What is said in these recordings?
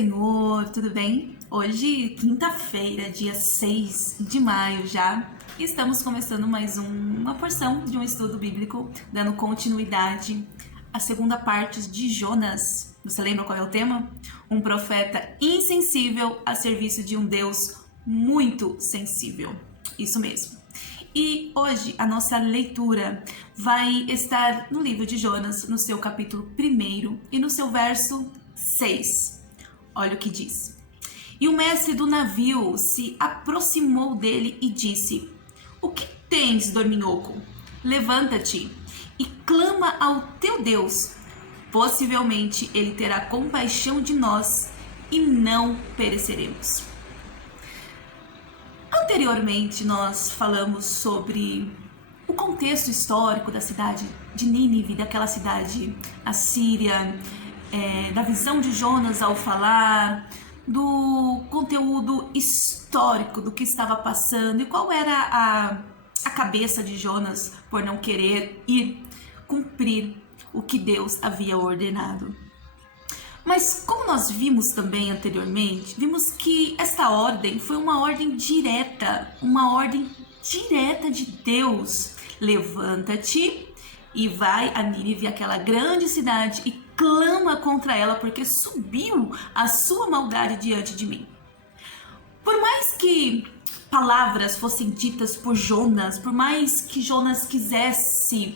Senhor, tudo bem? Hoje, quinta-feira, dia 6 de maio já, estamos começando mais uma porção de um estudo bíblico, dando continuidade à segunda parte de Jonas. Você lembra qual é o tema? Um profeta insensível a serviço de um Deus muito sensível. Isso mesmo. E hoje a nossa leitura vai estar no livro de Jonas, no seu capítulo 1 e no seu verso 6. Olha o que diz. E o mestre do navio se aproximou dele e disse: O que tens, dorminhoco? Levanta-te e clama ao teu Deus. Possivelmente ele terá compaixão de nós e não pereceremos. Anteriormente nós falamos sobre o contexto histórico da cidade de Nínive, daquela cidade assíria, da visão de Jonas ao falar, do conteúdo histórico do que estava passando e qual era a cabeça de Jonas por não querer ir cumprir o que Deus havia ordenado. Mas como nós vimos também anteriormente, vimos que esta ordem foi uma ordem direta de Deus. Levanta-te e vai a Nínive, aquela grande cidade, e clama contra ela, porque subiu a sua maldade diante de mim. Por mais que palavras fossem ditas por Jonas, por mais que Jonas quisesse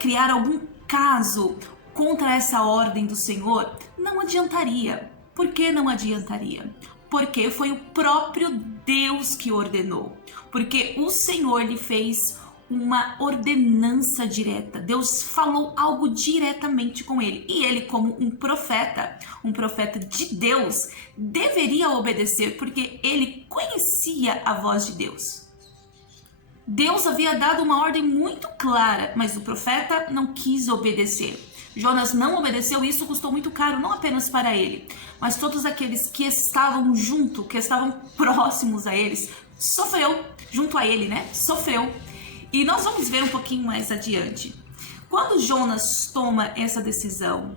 criar algum caso contra essa ordem do Senhor, não adiantaria. Por que não adiantaria? Porque foi o próprio Deus que ordenou. Porque o Senhor lhe fez uma ordenança direta. Deus falou algo diretamente com ele. E ele, como um profeta de Deus, deveria obedecer, porque ele conhecia a voz de Deus. Deus havia dado uma ordem muito clara, mas o profeta não quis obedecer. Jonas não obedeceu e isso custou muito caro, não apenas para ele, mas todos aqueles que estavam junto, que estavam próximos a eles, sofreu. E nós vamos ver um pouquinho mais adiante. Quando Jonas toma essa decisão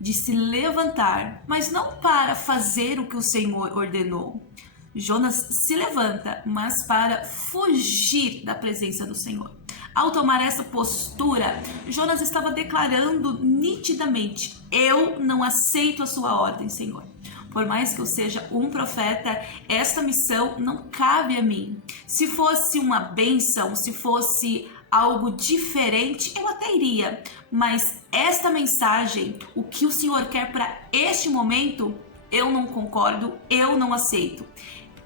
de se levantar, mas não para fazer o que o Senhor ordenou, Jonas se levanta, mas para fugir da presença do Senhor. Ao tomar essa postura, Jonas estava declarando nitidamente: eu não aceito a sua ordem, Senhor. Por mais que eu seja um profeta, esta missão não cabe a mim. Se fosse uma bênção, se fosse algo diferente, eu até iria. Mas esta mensagem, o que o Senhor quer para este momento, eu não concordo, eu não aceito.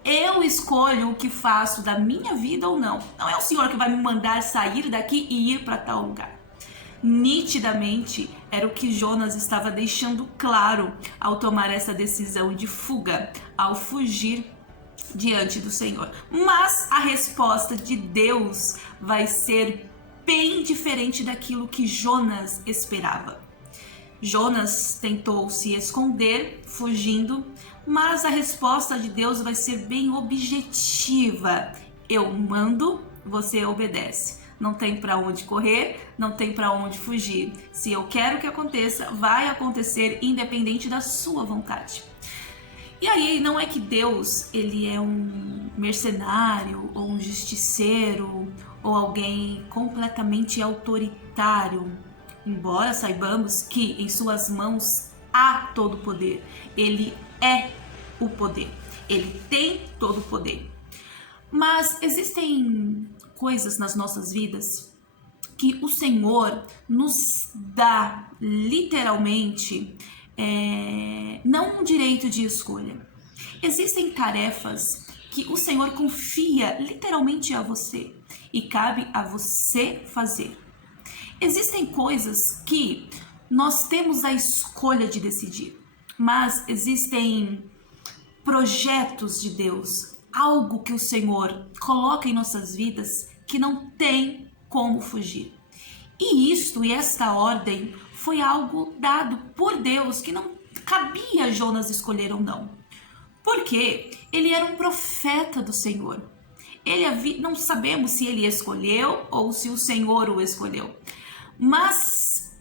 Eu escolho o que faço da minha vida ou não. Não é o Senhor que vai me mandar sair daqui e ir para tal lugar. Nitidamente era o que Jonas estava deixando claro ao tomar essa decisão de fuga, ao fugir diante do Senhor. Mas a resposta de Deus vai ser bem diferente daquilo que Jonas esperava. Jonas tentou se esconder, fugindo, mas a resposta de Deus vai ser bem objetiva. Eu mando, você obedece. Não tem para onde correr, não tem para onde fugir. Se eu quero que aconteça, vai acontecer independente da sua vontade. E aí não é que Deus ele é um mercenário ou um justiceiro ou alguém completamente autoritário. Embora saibamos que em suas mãos há todo o poder. Ele é o poder. Ele tem todo o poder. Mas existem coisas nas nossas vidas que o Senhor nos dá literalmente não um direito de escolha. Existem tarefas que o Senhor confia literalmente a você e cabe a você fazer. Existem coisas que nós temos a escolha de decidir, mas existem projetos de Deus, algo que o Senhor coloca em nossas vidas que não tem como fugir. E esta ordem foi algo dado por Deus que não cabia a Jonas escolher ou não. Porque ele era um profeta do Senhor. Não sabemos se ele escolheu ou se o Senhor o escolheu. Mas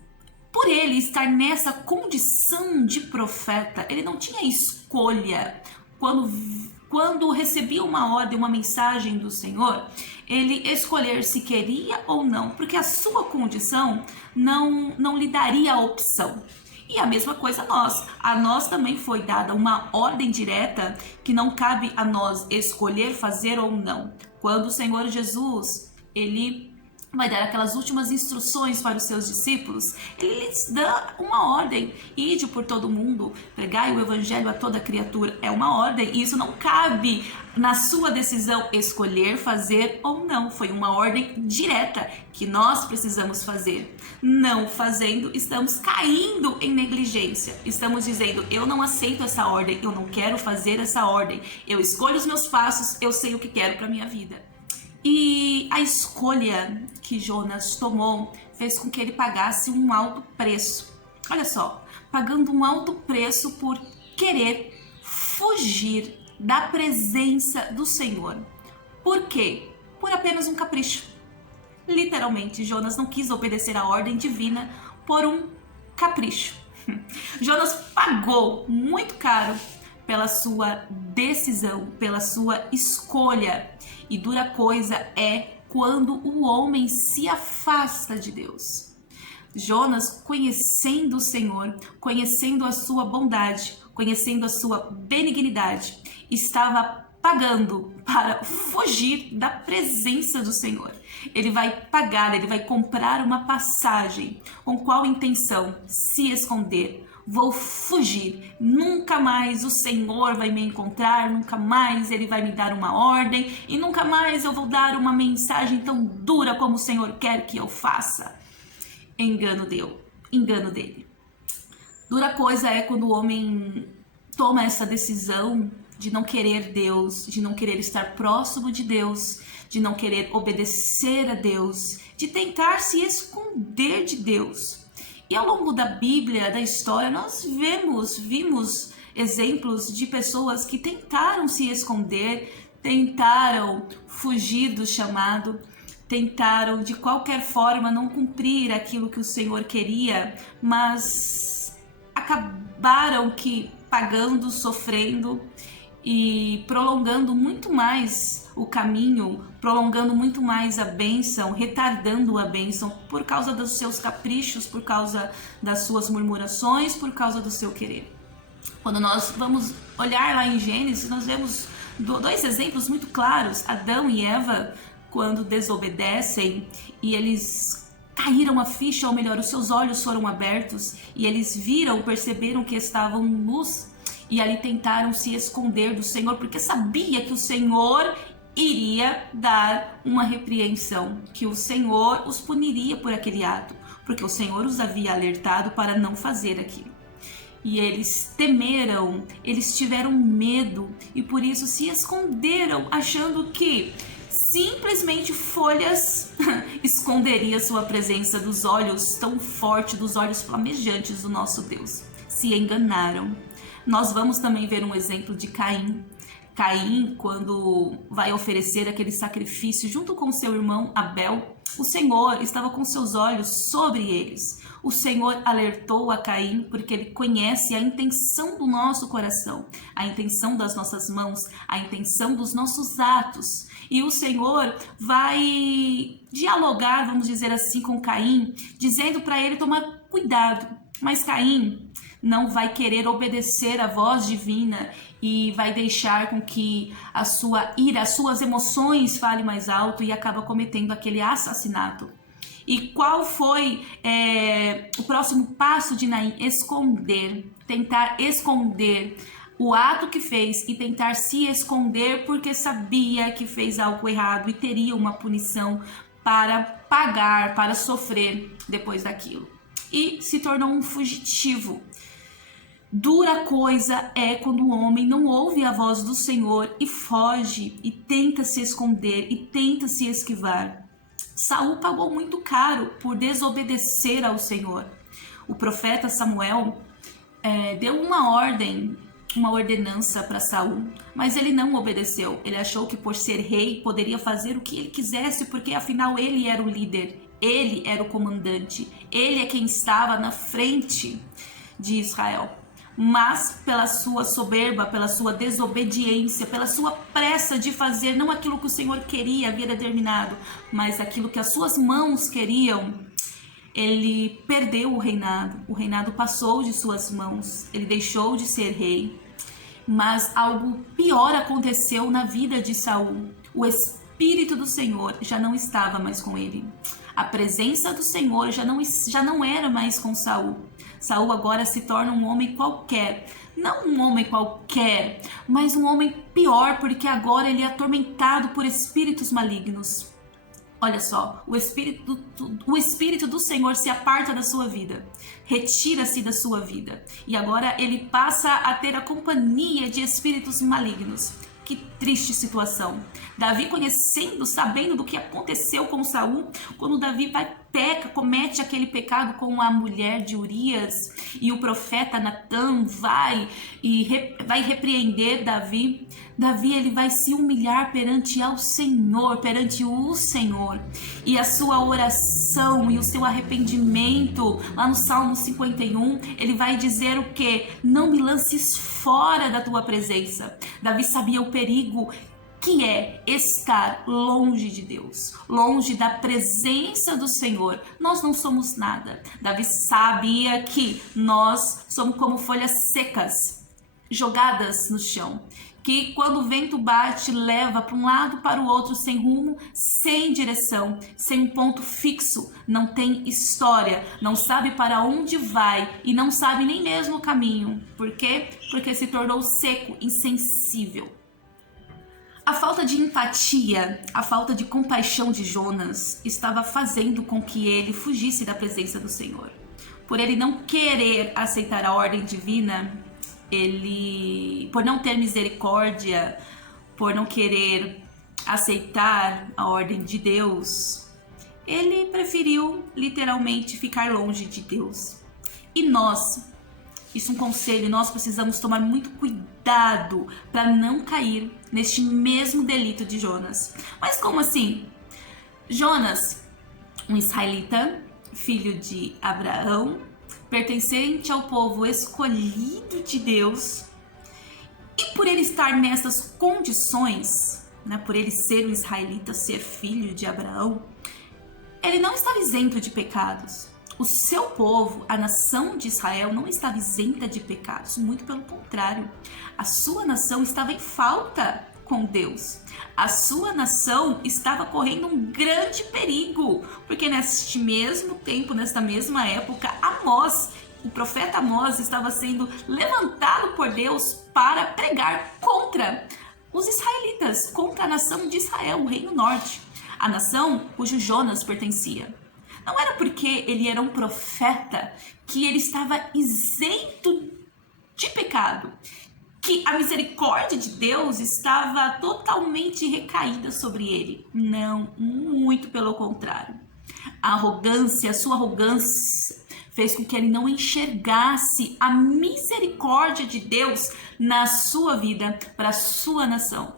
por ele estar nessa condição de profeta, ele não tinha escolha escolha. Quando recebia uma ordem, uma mensagem do Senhor, ele escolher se queria ou não, porque a sua condição não lhe daria a opção. E a mesma coisa a nós também foi dada uma ordem direta que não cabe a nós escolher fazer ou não. Quando o Senhor Jesus, ele vai dar aquelas últimas instruções para os seus discípulos, ele lhes dá uma ordem: ide por todo mundo, pregai o evangelho a toda criatura. É uma ordem, e isso não cabe na sua decisão escolher fazer ou não. Foi uma ordem direta que nós precisamos fazer. Não fazendo, estamos caindo em negligência. Estamos dizendo: eu não aceito essa ordem, eu não quero fazer essa ordem, eu escolho os meus passos, eu sei o que quero para minha vida. E a escolha que Jonas tomou fez com que ele pagasse um alto preço. Olha só, pagando um alto preço por querer fugir da presença do Senhor. Por quê? Por apenas um capricho. Literalmente, Jonas não quis obedecer à ordem divina por um capricho. Jonas pagou muito caro pela sua decisão, pela sua escolha. E dura coisa é quando o homem se afasta de Deus. Jonas, conhecendo o Senhor, conhecendo a sua bondade, conhecendo a sua benignidade, estava pagando para fugir da presença do Senhor. Ele vai pagar, ele vai comprar uma passagem. Com qual intenção? Se esconder. Vou fugir, nunca mais o Senhor vai me encontrar, nunca mais Ele vai me dar uma ordem e nunca mais eu vou dar uma mensagem tão dura como o Senhor quer que eu faça. Engano dele. Dura coisa é quando o homem toma essa decisão de não querer Deus, de não querer estar próximo de Deus, de não querer obedecer a Deus, de tentar se esconder de Deus. E ao longo da Bíblia, da história, nós vimos exemplos de pessoas que tentaram se esconder, tentaram fugir do chamado, tentaram de qualquer forma não cumprir aquilo que o Senhor queria, mas acabaram pagando, sofrendo e prolongando muito mais o caminho, prolongando muito mais a bênção, retardando a bênção por causa dos seus caprichos, por causa das suas murmurações, por causa do seu querer. Quando nós vamos olhar lá em Gênesis, nós vemos dois exemplos muito claros: Adão e Eva, quando desobedecem e eles caíram a ficha, ou melhor, os seus olhos foram abertos e eles perceberam que estavam nus e ali tentaram se esconder do Senhor, porque sabia que o Senhor iria dar uma repreensão, que o Senhor os puniria por aquele ato, porque o Senhor os havia alertado para não fazer aquilo. E eles temeram, eles tiveram medo e por isso se esconderam, achando que simplesmente folhas esconderia sua presença dos olhos tão forte, dos olhos flamejantes do nosso Deus. Se enganaram. Nós vamos também ver um exemplo de Caim. Caim, quando vai oferecer aquele sacrifício junto com seu irmão Abel, o Senhor estava com seus olhos sobre eles. O Senhor alertou a Caim porque ele conhece a intenção do nosso coração, a intenção das nossas mãos, a intenção dos nossos atos. E o Senhor vai dialogar, vamos dizer assim, com Caim, dizendo para ele tomar cuidado. Mas Caim não vai querer obedecer à voz divina e vai deixar com que a sua ira, as suas emoções falem mais alto e acaba cometendo aquele assassinato. E qual foi o próximo passo de Caim? Esconder, tentar esconder o ato que fez e tentar se esconder porque sabia que fez algo errado e teria uma punição para pagar, para sofrer depois daquilo. E se tornou um fugitivo. Dura coisa é quando o homem não ouve a voz do Senhor e foge e tenta se esconder e tenta se esquivar. Saul pagou muito caro por desobedecer ao Senhor. O profeta Samuel deu uma ordem, uma ordenança para Saul, mas ele não obedeceu. Ele achou que por ser rei poderia fazer o que ele quisesse, porque afinal ele era o líder, ele era o comandante, ele é quem estava na frente de Israel. mas pela sua soberba, pela sua desobediência, pela sua pressa de fazer não aquilo que o Senhor queria, havia determinado, mas aquilo que as suas mãos queriam, ele perdeu o reinado passou de suas mãos, ele deixou de ser rei. Mas algo pior aconteceu na vida de Saul. O Espírito do Senhor já não estava mais com ele. A presença do Senhor já não era mais com Saul. Saul agora se torna um homem qualquer. Não um homem qualquer, mas um homem pior, porque agora ele é atormentado por espíritos malignos. Olha só, o Espírito do Senhor se aparta da sua vida, retira-se da sua vida, e agora ele passa a ter a companhia de espíritos malignos. Que triste situação. Davi, conhecendo, sabendo do que aconteceu com Saul, quando Davi peca, comete aquele pecado com a mulher de Urias, e o profeta Natã vai repreender Davi. Davi, ele vai se humilhar perante o Senhor, e a sua oração e o seu arrependimento, lá no Salmo 51, ele vai dizer o quê? Não me lances fora da tua presença. Davi sabia o perigo que é estar longe de Deus, longe da presença do Senhor. Nós não somos nada. Davi sabia que nós somos como folhas secas, jogadas no chão, que quando o vento bate, leva para um lado, para o outro, sem rumo, sem direção, sem um ponto fixo, não tem história, não sabe para onde vai e não sabe nem mesmo o caminho. Por quê? Porque se tornou seco, insensível. A falta de empatia, a falta de compaixão de Jonas estava fazendo com que ele fugisse da presença do Senhor. Por ele não querer aceitar a ordem divina, por não ter misericórdia, por não querer aceitar a ordem de Deus, ele preferiu literalmente ficar longe de Deus. E nós, isso é um conselho, nós precisamos tomar muito cuidado para não cair neste mesmo delito de Jonas. Mas como assim? Jonas, um israelita, filho de Abraão, pertencente ao povo escolhido de Deus, e por ele estar nessas condições, por ele ser um israelita, ser filho de Abraão, ele não estava isento de pecados. O seu povo, a nação de Israel, não estava isenta de pecados, muito pelo contrário. A sua nação estava em falta com Deus. A sua nação estava correndo um grande perigo, porque neste mesmo tempo, nesta mesma época, Amós, o profeta Amós, estava sendo levantado por Deus para pregar contra os israelitas, contra a nação de Israel, o Reino Norte, a nação cujo Jonas pertencia. Não era porque ele era um profeta que ele estava isento de pecado, que a misericórdia de Deus estava totalmente recaída sobre ele. Não, muito pelo contrário. A sua arrogância fez com que ele não enxergasse a misericórdia de Deus na sua vida, para a sua nação.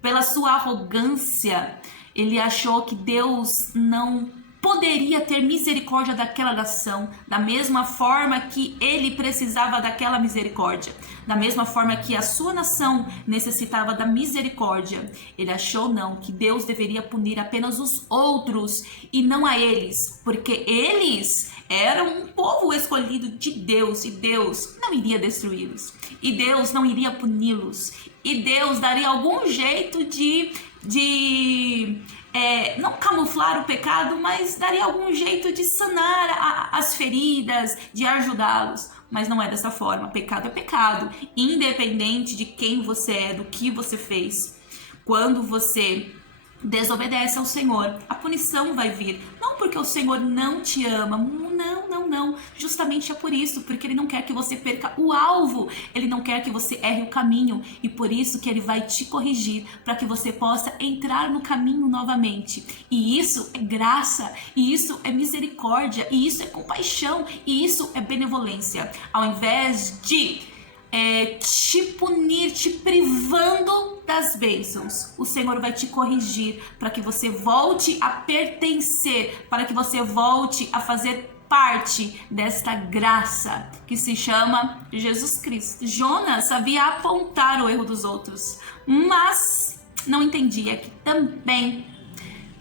Pela sua arrogância, ele achou que Deus não poderia ter misericórdia daquela nação, da mesma forma que ele precisava daquela misericórdia, da mesma forma que a sua nação necessitava da misericórdia. Ele achou não, que Deus deveria punir apenas os outros e não a eles, porque eles eram um povo escolhido de Deus e Deus não iria destruí-los, e Deus não iria puni-los, e Deus daria algum jeito de não camuflar o pecado, mas daria algum jeito de sanar as feridas, de ajudá-los. Mas não é dessa forma. Pecado é pecado, independente de quem você é, do que você fez. Quando você desobedece ao Senhor, a punição vai vir. Não porque o Senhor não te ama, não. Justamente é por isso, porque Ele não quer que você perca o alvo, Ele não quer que você erre o caminho, e por isso que Ele vai te corrigir, para que você possa entrar no caminho novamente. E isso é graça, e isso é misericórdia, e isso é compaixão, e isso é benevolência. Ao invés de te punir, te privando das bênçãos, o Senhor vai te corrigir para que você volte a pertencer, para que você volte a fazer parte desta graça que se chama Jesus Cristo. Jonas sabia apontar o erro dos outros, mas não entendia que também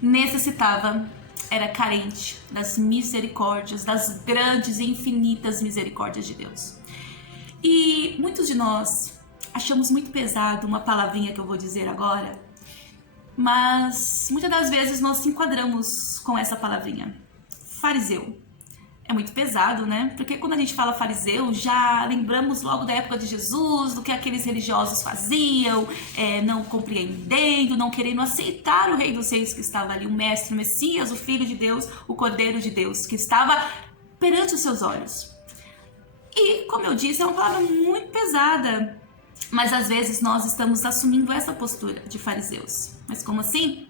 necessitava, era carente das misericórdias, das grandes e infinitas misericórdias de Deus. E muitos de nós achamos muito pesado uma palavrinha que eu vou dizer agora, mas muitas das vezes nós se enquadramos com essa palavrinha, fariseu. É muito pesado, né? Porque quando a gente fala fariseu, já lembramos logo da época de Jesus, do que aqueles religiosos faziam, não compreendendo, não querendo aceitar o Rei dos Reis que estava ali, o Mestre, o Messias, o Filho de Deus, o Cordeiro de Deus, que estava perante os seus olhos. E, como eu disse, é uma palavra muito pesada, mas às vezes nós estamos assumindo essa postura de fariseus. Mas como assim?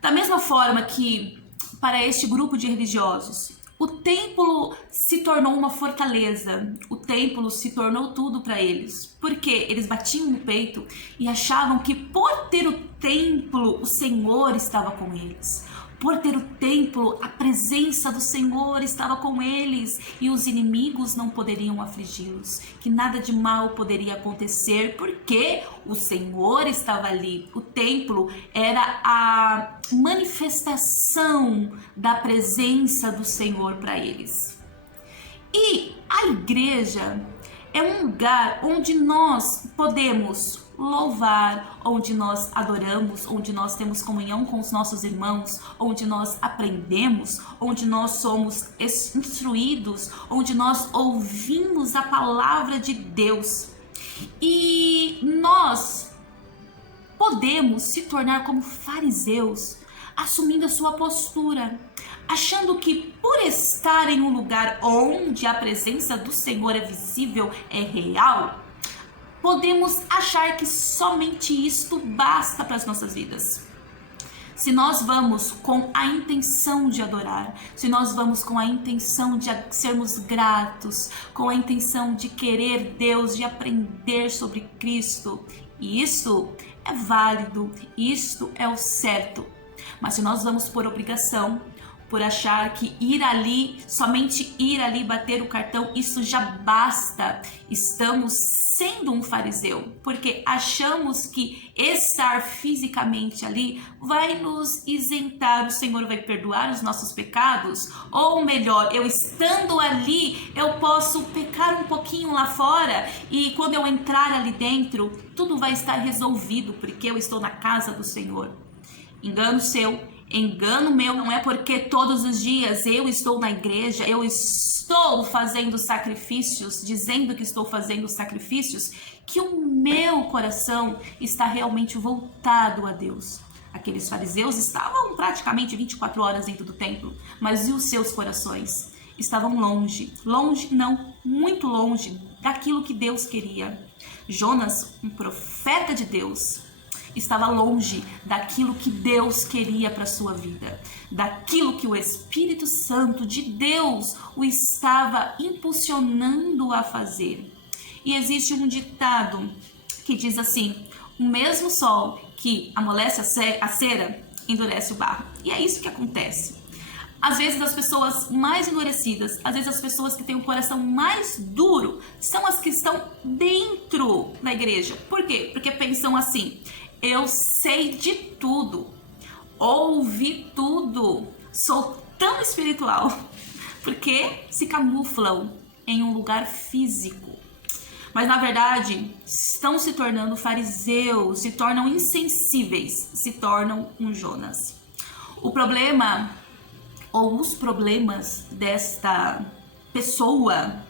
Da mesma forma que para este grupo de religiosos, o templo se tornou uma fortaleza, o templo se tornou tudo para eles, porque eles batiam no peito e achavam que por ter o templo, o Senhor estava com eles. Por ter o templo, a presença do Senhor estava com eles e os inimigos não poderiam afligi-los, que nada de mal poderia acontecer, porque o Senhor estava ali. O templo era a manifestação da presença do Senhor para eles. E a igreja é um lugar onde nós podemos louvar, onde nós adoramos, onde nós temos comunhão com os nossos irmãos, onde nós aprendemos, onde nós somos instruídos, onde nós ouvimos a palavra de Deus. E nós podemos se tornar como fariseus, assumindo a sua postura, achando que por estar em um lugar onde a presença do Senhor é visível, é real, podemos achar que somente isto basta para as nossas vidas. Se nós vamos com a intenção de adorar, se nós vamos com a intenção de sermos gratos, com a intenção de querer Deus, de aprender sobre Cristo, isso é válido, isto é o certo. Mas se nós vamos por obrigação, por achar que somente ir ali bater o cartão, isso já basta, estamos sendo um fariseu, porque achamos que estar fisicamente ali vai nos isentar, o Senhor vai perdoar os nossos pecados, ou melhor, eu estando ali, eu posso pecar um pouquinho lá fora e quando eu entrar ali dentro, tudo vai estar resolvido, porque eu estou na casa do Senhor. Engano seu, engano meu, não é porque todos os dias eu estou na igreja, eu estou fazendo sacrifícios, dizendo que estou fazendo sacrifícios, que o meu coração está realmente voltado a Deus. Aqueles fariseus estavam praticamente 24 horas dentro do templo, mas e os seus corações? Estavam longe, não, muito longe daquilo que Deus queria. Jonas, um profeta de Deus, estava longe daquilo que Deus queria para sua vida, daquilo que o Espírito Santo de Deus o estava impulsionando a fazer. E existe um ditado que diz assim: o mesmo sol que amolece a cera endurece o barro. E é isso que acontece. Às vezes as pessoas mais endurecidas, às vezes as pessoas que têm o coração mais duro, são as que estão dentro da igreja. Por quê? Porque pensam assim: eu sei de tudo, ouvi tudo, sou tão espiritual, porque se camuflam em um lugar físico. Mas na verdade estão se tornando fariseus, se tornam insensíveis, se tornam um Jonas. O problema, ou os problemas desta pessoa,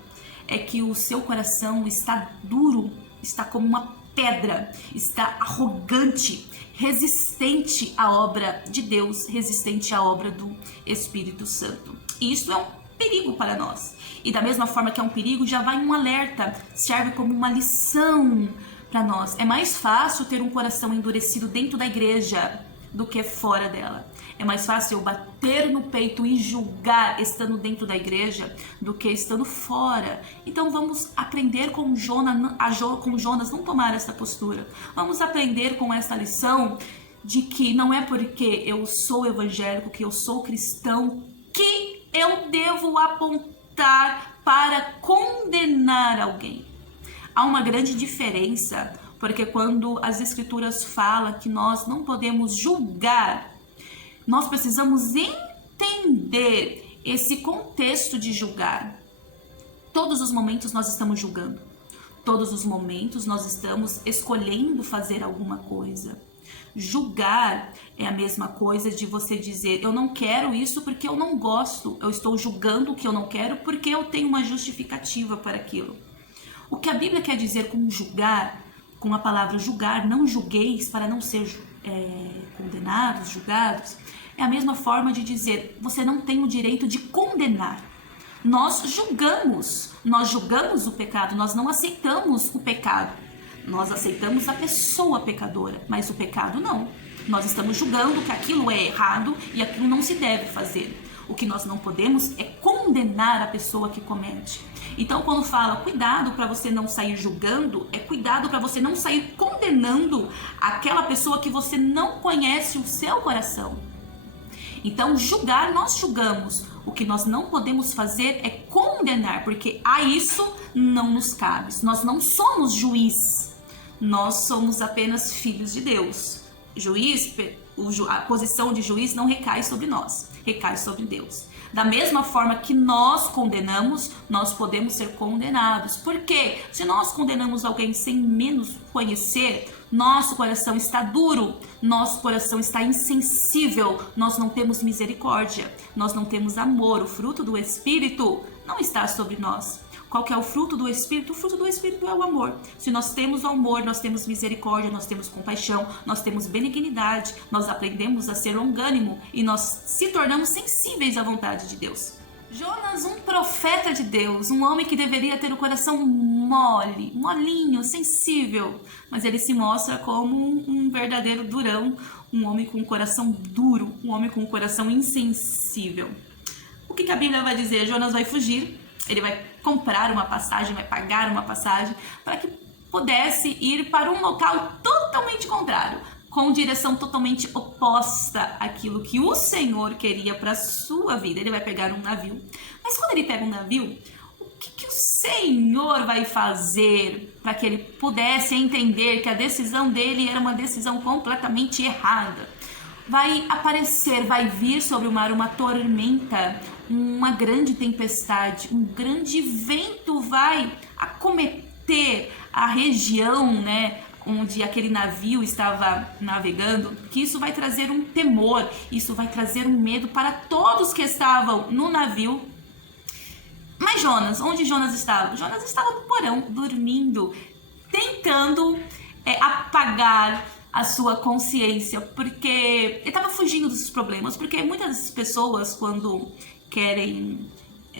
é que o seu coração está duro, está como uma pedra, está arrogante, resistente à obra de Deus, resistente à obra do Espírito Santo. E isso é um perigo para nós. E da mesma forma que é um perigo, já vai um alerta, serve como uma lição para nós. É mais fácil ter um coração endurecido dentro da igreja do que fora dela. É mais fácil eu bater no peito e julgar estando dentro da igreja do que estando fora. Então vamos aprender com Jonas não tomar essa postura. Vamos aprender com essa lição de que não é porque eu sou evangélico, que eu sou cristão, que eu devo apontar para condenar alguém? Há uma grande diferença, porque quando as escrituras falam que nós não podemos julgar, nós precisamos entender esse contexto de julgar. Todos os momentos nós estamos julgando. Todos os momentos nós estamos escolhendo fazer alguma coisa. Julgar é a mesma coisa de você dizer, eu não quero isso porque eu não gosto. Eu estou julgando o que eu não quero porque eu tenho uma justificativa para aquilo. O que a Bíblia quer dizer com julgar, com a palavra julgar, não julgueis para não ser condenados, julgados, é a mesma forma de dizer, você não tem o direito de condenar. Nós julgamos o pecado, nós não aceitamos o pecado. Nós aceitamos a pessoa pecadora, mas o pecado não. Nós estamos julgando que aquilo é errado e aquilo não se deve fazer. O que nós não podemos é condenar a pessoa que comete. Então, quando fala cuidado para você não sair julgando, é cuidado para você não sair condenando aquela pessoa que você não conhece o seu coração. Então, julgar, nós julgamos. O que nós não podemos fazer é condenar, porque a isso não nos cabe. Nós não somos juiz, nós somos apenas filhos de Deus. A posição de juiz não recai sobre nós, recai sobre Deus. Da mesma forma que nós condenamos, nós podemos ser condenados. Porque se nós condenamos alguém sem menos conhecer, nosso coração está duro, nosso coração está insensível, nós não temos misericórdia, nós não temos amor. O fruto do Espírito não está sobre nós. Qual que é o fruto do Espírito? O fruto do Espírito é o amor. Se nós temos o amor, nós temos misericórdia, nós temos compaixão, nós temos benignidade, nós aprendemos a ser longânimo e nós se tornamos sensíveis à vontade de Deus. Jonas, um profeta de Deus, um homem que deveria ter o coração mole, molinho, sensível, mas ele se mostra como um verdadeiro durão, um homem com um coração duro, um homem com um coração insensível. O que a Bíblia vai dizer? Jonas vai fugir. Ele vai comprar uma passagem, vai pagar uma passagem para que pudesse ir para um local totalmente contrário, com direção totalmente oposta àquilo que o Senhor queria para a sua vida. Ele vai pegar um navio. Mas quando ele pega um navio, o que o Senhor vai fazer para que ele pudesse entender que a decisão dele era uma decisão completamente errada? Vai aparecer, vai vir sobre o mar uma tormenta, uma grande tempestade, um grande vento vai acometer a região, onde aquele navio estava navegando, que isso vai trazer um temor, isso vai trazer um medo para todos que estavam no navio. Mas Jonas, onde Jonas estava? Jonas estava no porão, dormindo, tentando apagar a sua consciência, porque ele estava fugindo dos problemas, porque muitas pessoas, quando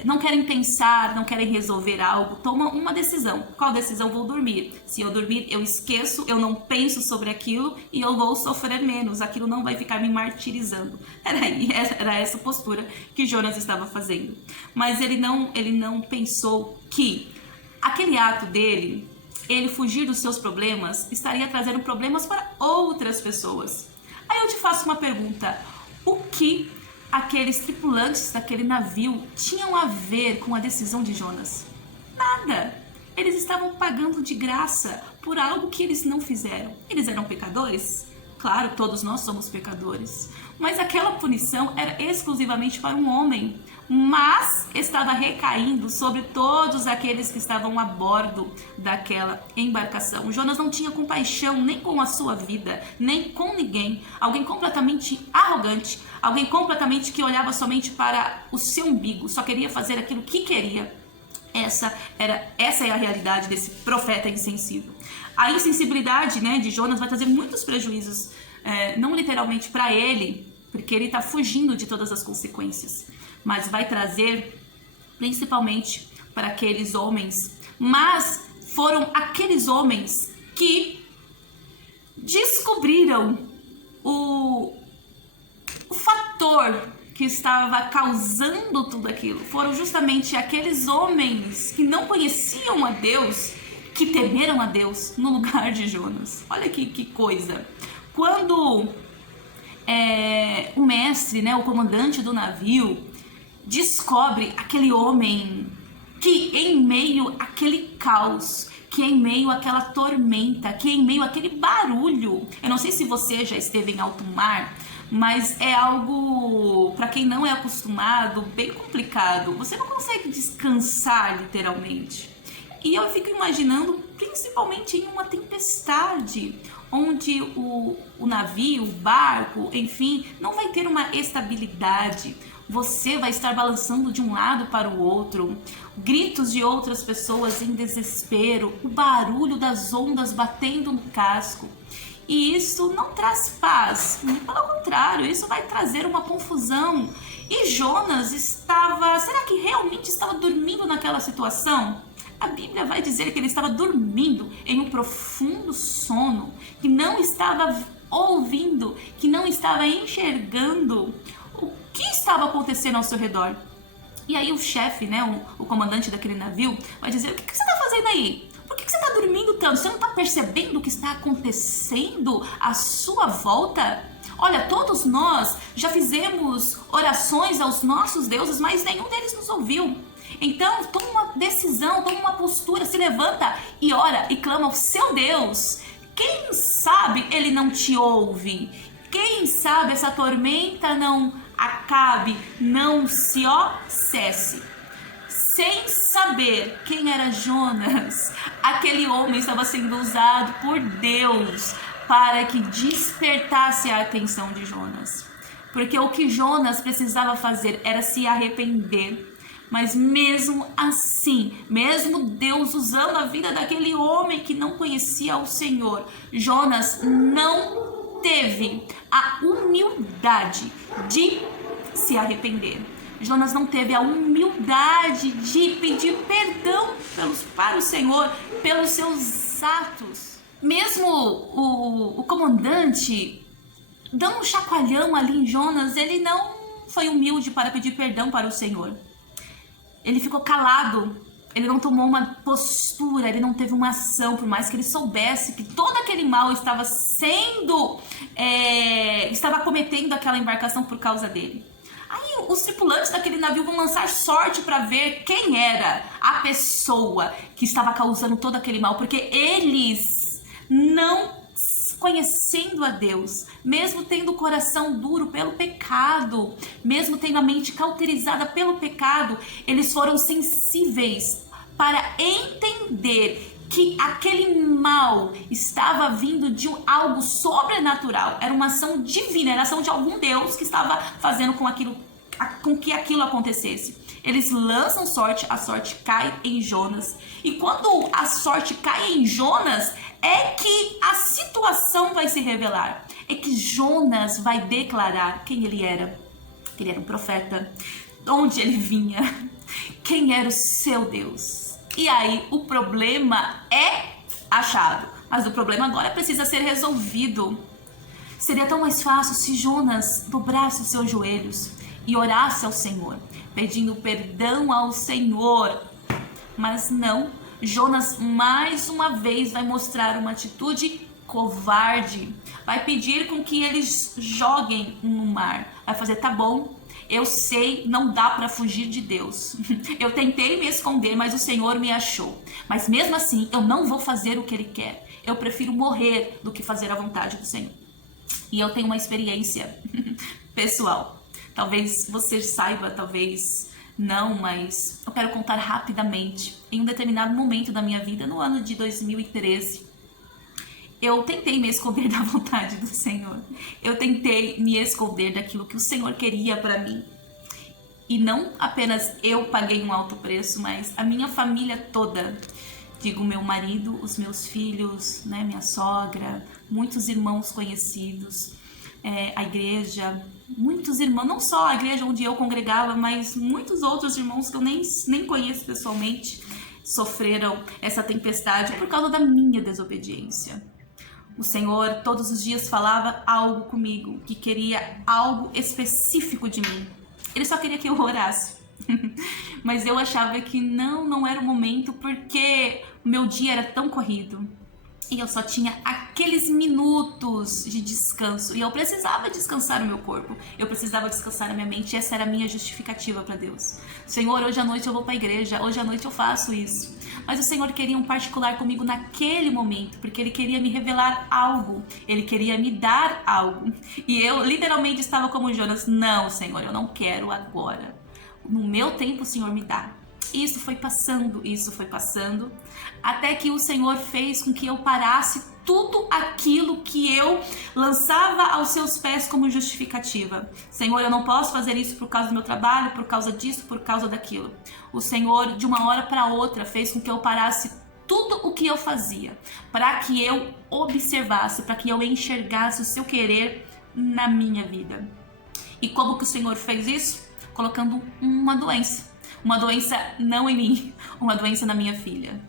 não querem pensar, não querem resolver algo, tomam uma decisão. Qual decisão? Vou dormir. Se eu dormir, eu esqueço, eu não penso sobre aquilo e eu vou sofrer menos, aquilo não vai ficar me martirizando. Era essa postura que Jonas estava fazendo. Mas ele não pensou que aquele ato dele, ele fugir dos seus problemas, estaria trazendo problemas para outras pessoas. Aí eu te faço uma pergunta: o que aqueles tripulantes daquele navio tinham a ver com a decisão de Jonas? Nada. Eles estavam pagando de graça por algo que eles não fizeram. Eles eram pecadores? Claro, todos nós somos pecadores. Mas aquela punição era exclusivamente para um homem, mas estava recaindo sobre todos aqueles que estavam a bordo daquela embarcação. Jonas não tinha compaixão nem com a sua vida, nem com ninguém. Alguém completamente arrogante, alguém completamente que olhava somente para o seu umbigo, só queria fazer aquilo que queria. Essa é a realidade desse profeta insensível. A insensibilidade, de Jonas vai trazer muitos prejuízos, não literalmente para ele, porque ele está fugindo de todas as consequências, mas vai trazer principalmente para aqueles homens. Mas foram aqueles homens que descobriram o fator que estava causando tudo aquilo. Foram justamente aqueles homens que não conheciam a Deus, que temeram a Deus no lugar de Jonas. Olha que coisa. Quando o mestre, o comandante do navio, descobre aquele homem que em meio àquele caos, que em meio àquela tormenta, que em meio àquele barulho, eu não sei se você já esteve em alto mar, mas é algo, para quem não é acostumado, bem complicado. Você não consegue descansar literalmente. E eu fico imaginando, principalmente em uma tempestade, onde o navio, o barco, enfim, não vai ter uma estabilidade. Você vai estar balançando de um lado para o outro, gritos de outras pessoas em desespero, o barulho das ondas batendo no casco. E isso não traz paz, pelo contrário, isso vai trazer uma confusão. E Jonas será que realmente estava dormindo naquela situação? A Bíblia vai dizer que ele estava dormindo em um profundo sono, que não estava ouvindo, que não estava enxergando o que estava acontecendo ao seu redor. E aí o chefe, né, o comandante daquele navio, vai dizer: o que você está fazendo aí? Por que você está dormindo tanto? Você não está percebendo o que está acontecendo à sua volta? Olha, todos nós já fizemos orações aos nossos deuses, mas nenhum deles nos ouviu. Então, toma uma decisão, toma uma postura, se levanta e ora e clama ao seu Deus. Quem sabe ele não te ouve? Quem sabe essa tormenta não acabe, não se cesse. Sem saber quem era Jonas, aquele homem estava sendo usado por Deus para que despertasse a atenção de Jonas. Porque o que Jonas precisava fazer era se arrepender. Mas mesmo assim, mesmo Deus usando a vida daquele homem que não conhecia o Senhor, Jonas não teve a humildade de se arrepender. Jonas não teve a humildade de pedir perdão para o Senhor pelos seus atos. Mesmo o comandante dando um chacoalhão ali em Jonas, ele não foi humilde para pedir perdão para o Senhor. Ele ficou calado, ele não tomou uma postura, ele não teve uma ação, por mais que ele soubesse que todo aquele mal estava cometendo aquela embarcação por causa dele. Aí os tripulantes daquele navio vão lançar sorte para ver quem era a pessoa que estava causando todo aquele mal, porque eles, não conhecendo a Deus, mesmo tendo o coração duro pelo pecado, mesmo tendo a mente cauterizada pelo pecado, eles foram sensíveis para entender que aquele mal estava vindo de algo sobrenatural, era uma ação divina, era a ação de algum Deus que estava fazendo com que aquilo acontecesse. Eles lançam sorte, a sorte cai em Jonas, e quando a sorte cai em Jonas, é que a situação vai se revelar, é que Jonas vai declarar quem ele era, que ele era um profeta, de onde ele vinha, quem era o seu Deus. E aí o problema é achado, mas o problema agora precisa ser resolvido. Seria tão mais fácil se Jonas dobrasse os seus joelhos e orasse ao Senhor, pedindo perdão ao Senhor. Mas não, Jonas mais uma vez vai mostrar uma atitude covarde. Vai pedir com que eles joguem no mar. Vai fazer: tá bom, eu sei, não dá para fugir de Deus. Eu tentei me esconder, mas o Senhor me achou. Mas mesmo assim, eu não vou fazer o que Ele quer. Eu prefiro morrer do que fazer a vontade do Senhor. E eu tenho uma experiência pessoal. Talvez você saiba, talvez não, mas eu quero contar rapidamente. Em um determinado momento da minha vida, no ano de 2013, eu tentei me esconder da vontade do Senhor. Eu tentei me esconder daquilo que o Senhor queria para mim. E não apenas eu paguei um alto preço, mas a minha família toda. Digo, meu marido, os meus filhos, né, minha sogra, muitos irmãos conhecidos, a igreja, muitos irmãos, não só a igreja onde eu congregava, mas muitos outros irmãos que eu nem conheço pessoalmente, sofreram essa tempestade por causa da minha desobediência. O Senhor todos os dias falava algo comigo, que queria algo específico de mim. Ele só queria que eu orasse. Mas eu achava que não era o momento, porque o meu dia era tão corrido. E eu só tinha aqueles minutos de descanso. E eu precisava descansar o meu corpo. Eu precisava descansar a minha mente. Essa era a minha justificativa para Deus. Senhor, hoje à noite eu vou para a igreja. Hoje à noite eu faço isso. Mas o Senhor queria um particular comigo naquele momento. Porque Ele queria me revelar algo. Ele queria me dar algo. E eu literalmente estava como Jonas. Não, Senhor, eu não quero agora. No meu tempo o Senhor me dá. Isso foi passando, até que o Senhor fez com que eu parasse tudo aquilo que eu lançava aos seus pés como justificativa. Senhor, eu não posso fazer isso por causa do meu trabalho, por causa disso, por causa daquilo. O Senhor, de uma hora para outra, fez com que eu parasse tudo o que eu fazia, para que eu observasse, para que eu enxergasse o seu querer na minha vida. E como que o Senhor fez isso? Colocando uma doença não em mim, uma doença na minha filha.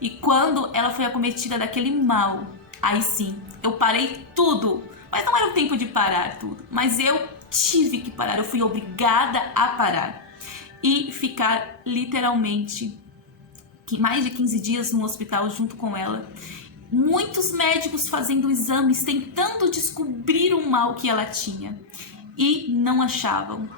E quando ela foi acometida daquele mal, aí sim, eu parei tudo. Mas não era o tempo de parar tudo, mas eu tive que parar, eu fui obrigada a parar. E ficar literalmente mais de 15 dias no hospital junto com ela. Muitos médicos fazendo exames, tentando descobrir o mal que ela tinha. E não achavam.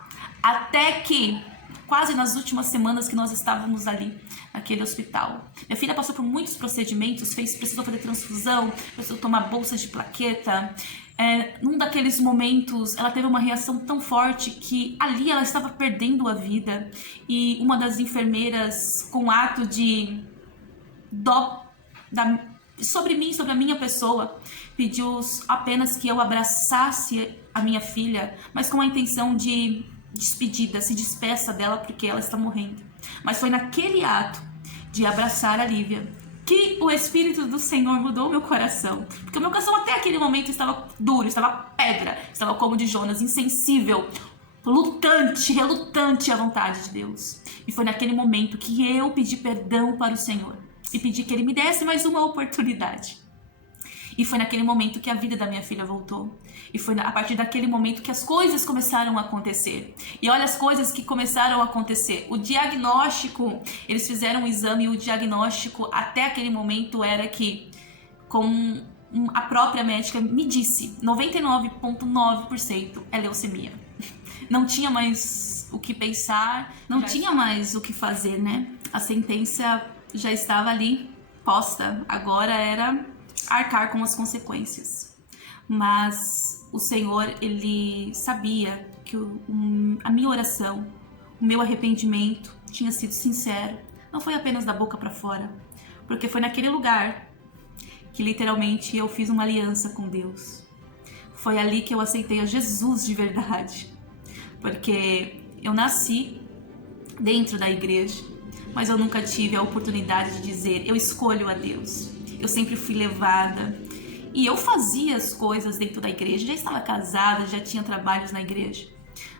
Até que quase nas últimas semanas que nós estávamos ali, naquele hospital. Minha filha passou por muitos procedimentos, precisou fazer transfusão, precisou tomar bolsa de plaqueta. Num daqueles momentos, ela teve uma reação tão forte que ali ela estava perdendo a vida. E uma das enfermeiras, com ato de dó sobre mim, sobre a minha pessoa, pediu apenas que eu abraçasse a minha filha, mas com a intenção de despedida, se despeça dela porque ela está morrendo. Mas foi naquele ato de abraçar a Lívia que o Espírito do Senhor mudou meu coração. Porque o meu coração até aquele momento estava duro, estava pedra, estava como de Jonas, insensível, relutante à vontade de Deus. E foi naquele momento que eu pedi perdão para o Senhor e pedi que Ele me desse mais uma oportunidade. E foi naquele momento que a vida da minha filha voltou. E foi a partir daquele momento que as coisas começaram a acontecer. E olha as coisas que começaram a acontecer. O diagnóstico, eles fizeram um exame e o diagnóstico até aquele momento era que, como a própria médica me disse, 99,9% é leucemia. Não tinha mais o que pensar, não tinha mais o que fazer, né? A sentença já estava ali posta. Agora era arcar com as consequências. Mas o Senhor, Ele sabia que a minha oração, o meu arrependimento tinha sido sincero. Não foi apenas da boca para fora, porque foi naquele lugar que literalmente eu fiz uma aliança com Deus. Foi ali que eu aceitei a Jesus de verdade, porque eu nasci dentro da igreja, mas eu nunca tive a oportunidade de dizer, eu escolho a Deus. Eu sempre fui levada e eu fazia as coisas dentro da igreja, já estava casada, já tinha trabalhos na igreja,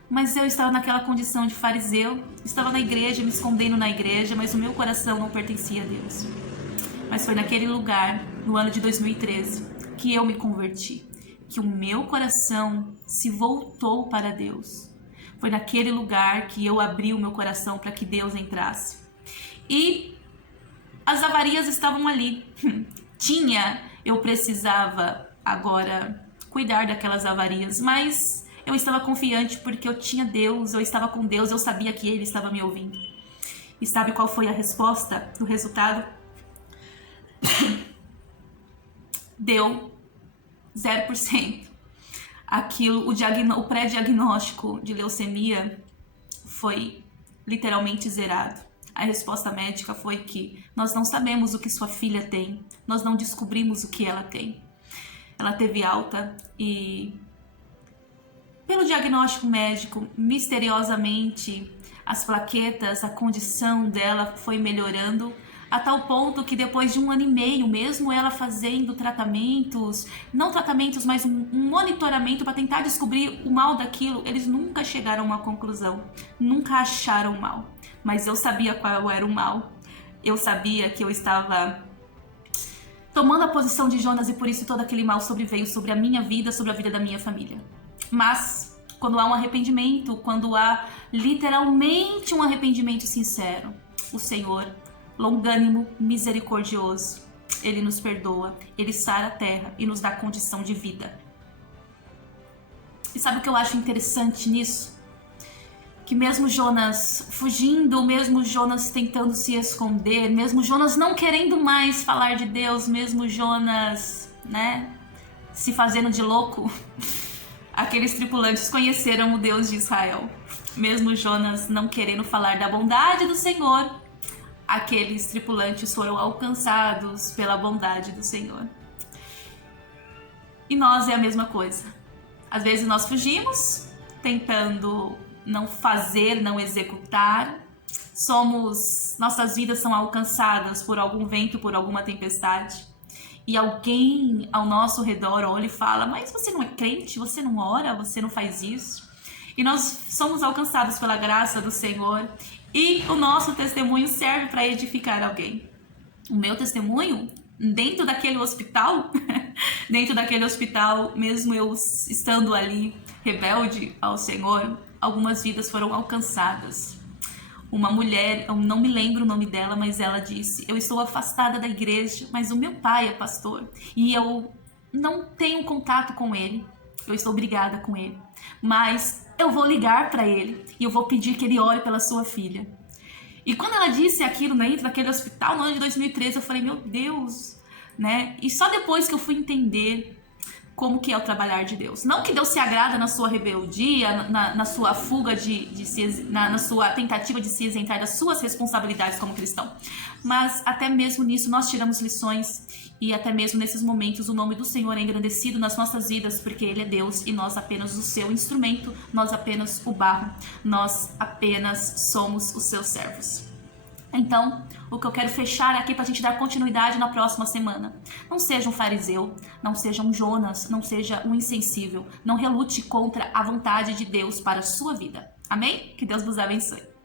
mas eu estava naquela condição de fariseu, estava na igreja, me escondendo na igreja, mas o meu coração não pertencia a Deus. Mas foi naquele lugar, no ano de 2013, que eu me converti, que o meu coração se voltou para Deus. Foi naquele lugar que eu abri o meu coração para que Deus entrasse. E as avarias estavam ali. Eu precisava agora cuidar daquelas avarias, mas eu estava confiante porque eu tinha Deus, eu estava com Deus, eu sabia que Ele estava me ouvindo. E sabe qual foi a resposta do resultado? Deu 0%. O pré-diagnóstico de leucemia foi literalmente zerado. A resposta médica foi que nós não sabemos o que sua filha tem, nós não descobrimos o que ela tem. Ela teve alta e, pelo diagnóstico médico, misteriosamente, as plaquetas, a condição dela foi melhorando, a tal ponto que depois de 1 ano e meio, mesmo ela fazendo tratamentos, não tratamentos, mas um monitoramento para tentar descobrir o mal daquilo, eles nunca chegaram a uma conclusão, nunca acharam o mal. Mas eu sabia qual era o mal, eu sabia que eu estava tomando a posição de Jonas e por isso todo aquele mal sobreveio sobre a minha vida, sobre a vida da minha família. Mas quando há um arrependimento, quando há literalmente um arrependimento sincero, o Senhor, longânimo, misericordioso, Ele nos perdoa, Ele sara a terra e nos dá condição de vida. E sabe o que eu acho interessante nisso? Que mesmo Jonas fugindo, mesmo Jonas tentando se esconder, mesmo Jonas não querendo mais falar de Deus, mesmo Jonas, se fazendo de louco, aqueles tripulantes conheceram o Deus de Israel. Mesmo Jonas não querendo falar da bondade do Senhor, aqueles tripulantes foram alcançados pela bondade do Senhor. E nós é a mesma coisa. Às vezes nós fugimos, tentando não fazer, não executar. Nossas vidas são alcançadas por algum vento, por alguma tempestade. E alguém ao nosso redor olha e fala: mas você não é crente? Você não ora? Você não faz isso? E nós somos alcançados pela graça do Senhor. E o nosso testemunho serve para edificar alguém. O meu testemunho, dentro daquele hospital, mesmo eu estando ali rebelde ao Senhor, algumas vidas foram alcançadas. Uma mulher, eu não me lembro o nome dela, mas ela disse: eu estou afastada da igreja, mas o meu pai é pastor e eu não tenho contato com ele, eu estou brigada com ele, mas eu vou ligar para ele e eu vou pedir que ele ore pela sua filha. E quando ela disse aquilo dentro daquele hospital no ano de 2013, eu falei: meu Deus, E só depois que eu fui entender como que é o trabalhar de Deus. Não que Deus se agrada na sua rebeldia, na sua fuga na sua tentativa de se isentar das suas responsabilidades como cristão. Mas até mesmo nisso nós tiramos lições, e até mesmo nesses momentos o nome do Senhor é engrandecido nas nossas vidas, porque Ele é Deus e nós apenas o seu instrumento, nós apenas o barro, nós apenas somos os seus servos. Então, o que eu quero fechar aqui para a gente dar continuidade na próxima semana: não seja um fariseu, não seja um Jonas, não seja um insensível, não relute contra a vontade de Deus para a sua vida. Amém? Que Deus vos abençoe.